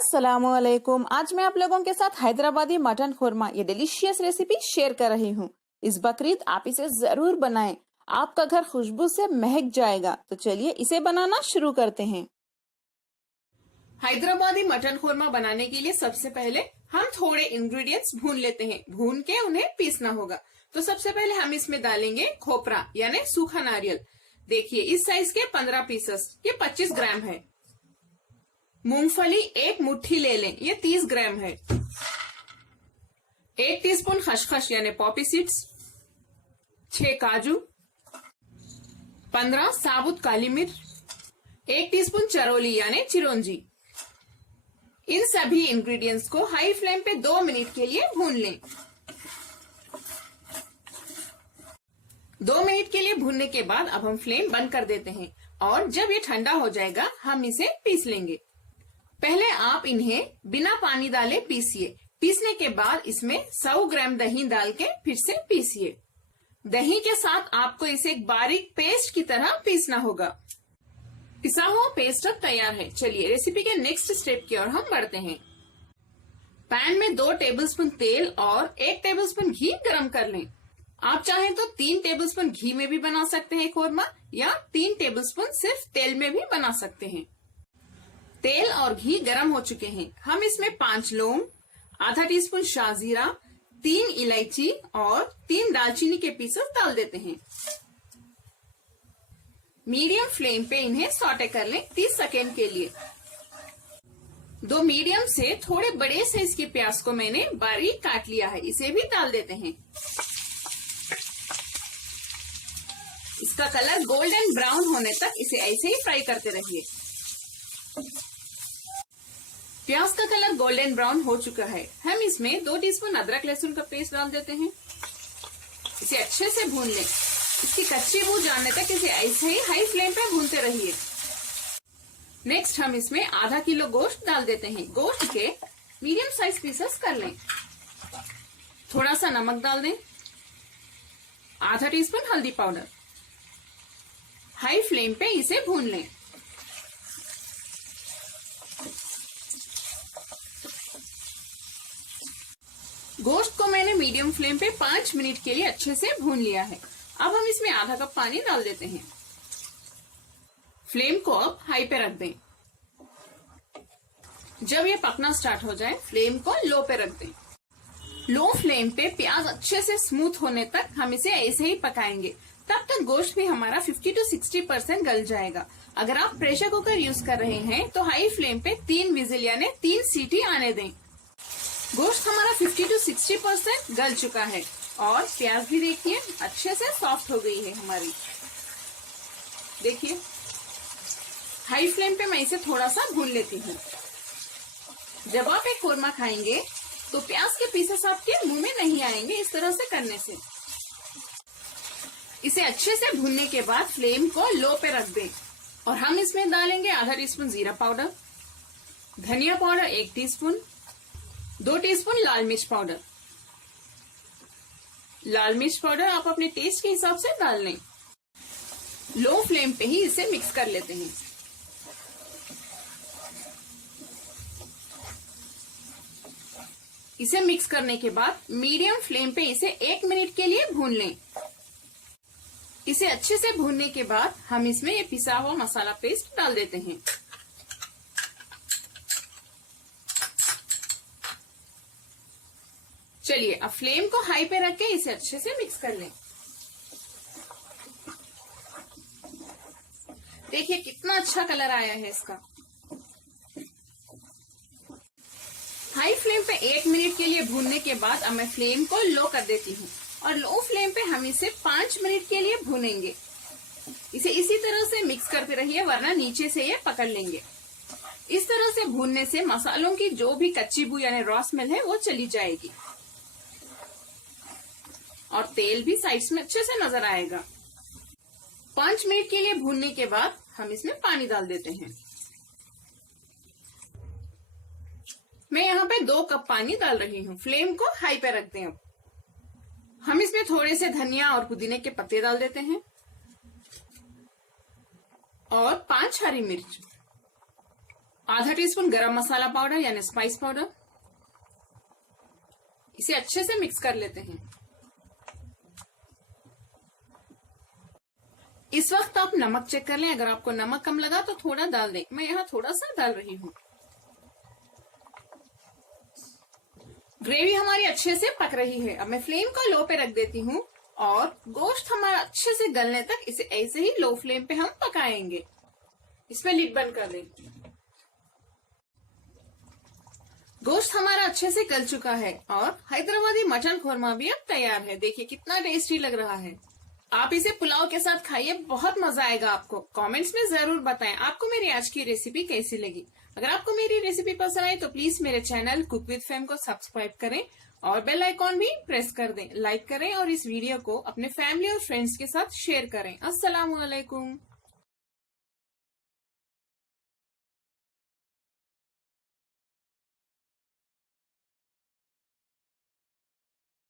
अस्सलामुअलैकुम। आज मैं आप लोगों के साथ हैदराबादी मटन खुरमा ये डिलीशियस रेसिपी शेयर कर रही हूँ। इस बकरीद आप इसे जरूर बनाएं, आपका घर खुशबू से महक जाएगा। तो चलिए इसे बनाना शुरू करते हैं। हैदराबादी मटन खुरमा बनाने के लिए सबसे पहले हम थोड़े इंग्रेडिएंट्स भून लेते हैं। भून के उन्हें पीसना होगा। तो सबसे पहले हम इसमें डालेंगे खोपरा यानी सूखा नारियल। देखिए इस साइज के 15 पीसेस, ये 25 ग्राम है। मूंगफली एक मुट्ठी ले लें, ये 30 ग्राम है। 1 टीस्पून खसखस यानी पॉपी सीड्स, 6 काजू, 15 साबुत काली मिर्च, 1 टीस्पून चरोली यानी चिरौंजी। इन सभी इंग्रेडिएंट्स को हाई फ्लेम पे 2 मिनट के लिए भून लें। 2 मिनट के लिए भूनने के बाद अब हम फ्लेम बंद कर देते हैं और जब ये ठंडा हो जाएगा हम इसे पीस लेंगे। पहले आप इन्हें बिना पानी डाले पीसिए। पीसने के बाद इसमें 100 ग्राम दही डाल के फिर से पीसिए। दही के साथ आपको इसे एक बारीक पेस्ट की तरह पीसना होगा। पिसा हुआ पेस्ट अब तैयार है। चलिए रेसिपी के नेक्स्ट स्टेप की ओर हम बढ़ते हैं। पैन में 2 टेबलस्पून तेल और 1 टेबलस्पून घी गरम कर लें। आप चाहें तो 3 टेबलस्पून घी में भी बना सकते हैं खुरमा, या 3 टेबलस्पून सिर्फ तेल में भी बना सकते हैं। तेल और घी गरम हो चुके हैं। हम इसमें 5 लौंग, आधा टीस्पून शाहजीरा, 3 इलायची और 3 दालचीनी के पीसेस डाल देते हैं। मीडियम फ्लेम पे इन्हें सॉटे कर लें 30 सेकेंड के लिए। 2 मीडियम से थोड़े बड़े साइज के प्याज को मैंने बारीक काट लिया है, इसे भी डाल देते हैं। इसका कलर गोल्डन ब्राउन होने तक इसे ऐसे ही फ्राई करते रहिए। प्याज का कलर गोल्डन ब्राउन हो चुका है। हम इसमें 2 टीस्पून अदरक लहसुन का पेस्ट डाल देते हैं। इसे अच्छे से भून लें। इसकी कच्ची बू जाने तक इसे ऐसे ही हाई फ्लेम पे भूनते रहिए। नेक्स्ट हम इसमें आधा किलो गोश्त डाल देते हैं। गोश्त के मीडियम साइज पीसेस कर लें। थोड़ा सा नमक डाल दें, आधा टीस्पून हल्दी पाउडर। हाई फ्लेम पे इसे भून लें। गोश्त को मैंने मीडियम फ्लेम पे 5 मिनट के लिए अच्छे से भून लिया है। अब हम इसमें आधा कप पानी डाल देते हैं। फ्लेम को अब हाई पे रख दें। जब ये पकना स्टार्ट हो जाए फ्लेम को लो पे रख दें। लो फ्लेम पे प्याज अच्छे से स्मूथ होने तक हम इसे ऐसे ही पकाएंगे। तब तक गोश्त भी हमारा 50 to 60% गल जाएगा। अगर आप प्रेशर कुकर यूज कर रहे हैं तो हाई फ्लेम पे 3 विजिल यानी 3 सीटी आने दें। गोश्त हमारा 50 to 60% गल चुका है और प्याज भी देखिए अच्छे से सॉफ्ट हो गई है हमारी। देखिए हाई फ्लेम पे मैं इसे थोड़ा सा भून लेती हूँ। जब आप एक खुरमा खाएंगे तो प्याज के पीसेस आपके मुंह में नहीं आएंगे। इस तरह से करने से इसे अच्छे से भूनने के बाद फ्लेम को लो पे रख दें और हम इसमें डालेंगे आधा टीस्पून जीरा पाउडर, धनिया पाउडर 1 टीस्पून, 2 टीस्पून लाल मिर्च पाउडर। लाल मिर्च पाउडर आप अपने टेस्ट के हिसाब से डाल लें। लो फ्लेम पे ही इसे मिक्स कर लेते हैं। इसे मिक्स करने के बाद मीडियम फ्लेम पे इसे 1 मिनट के लिए भून लें। इसे अच्छे से भूनने के बाद हम इसमें ये पिसा हुआ मसाला पेस्ट डाल देते हैं। चलिए अब फ्लेम को हाई पे रख के इसे अच्छे से मिक्स कर लें। देखिए कितना अच्छा कलर आया है इसका। हाई फ्लेम पे 1 मिनट के लिए भूनने के बाद अब मैं फ्लेम को लो कर देती हूँ और लो फ्लेम पे हम इसे 5 मिनट के लिए भूनेंगे। इसे इसी तरह से मिक्स करते रहिए वरना नीचे से ये पकड़ लेंगे। इस तरह से भूनने से मसालों की जो भी कच्ची बू यानी रॉ स्मेल है वो चली जाएगी और तेल भी साइड्स में अच्छे से नजर आएगा। 5 मिनट के लिए भूनने के बाद हम इसमें पानी डाल देते हैं। मैं यहाँ पे 2 कप पानी डाल रही हूँ। फ्लेम को हाई पे रखते हैं। हम इसमें थोड़े से धनिया और पुदीने के पत्ते डाल देते हैं और 5 हरी मिर्च आधा टीस्पून गरम मसाला पाउडर यानी स्पाइस पाउडर। इसे अच्छे से मिक्स कर लेते हैं। इस वक्त आप नमक चेक कर लें, अगर आपको नमक कम लगा तो थोड़ा डाल दें। मैं यहाँ थोड़ा सा डाल रही हूँ। ग्रेवी हमारी अच्छे से पक रही है। अब मैं फ्लेम को लो पे रख देती हूँ और गोश्त हमारा अच्छे से गलने तक इसे ऐसे ही लो फ्लेम पे हम पकाएंगे। इस पे लिड बंद कर दें। गोश्त हमारा अच्छे से गल चुका है और हैदराबादी मटन खुरमा भी अब तैयार है। देखिए कितना टेस्टी लग रहा है। आप इसे पुलाव के साथ खाइए, बहुत मजा आएगा आपको। कमेंट्स में जरूर बताएं आपको मेरी आज की रेसिपी कैसी लगी। अगर आपको मेरी रेसिपी पसंद आई तो प्लीज मेरे चैनल कुक विद फेम को सब्सक्राइब करें और बेल आइकॉन भी प्रेस कर दें। लाइक करें और इस वीडियो को अपने फैमिली और फ्रेंड्स के साथ शेयर करें। अस्सलाम वालेकुम।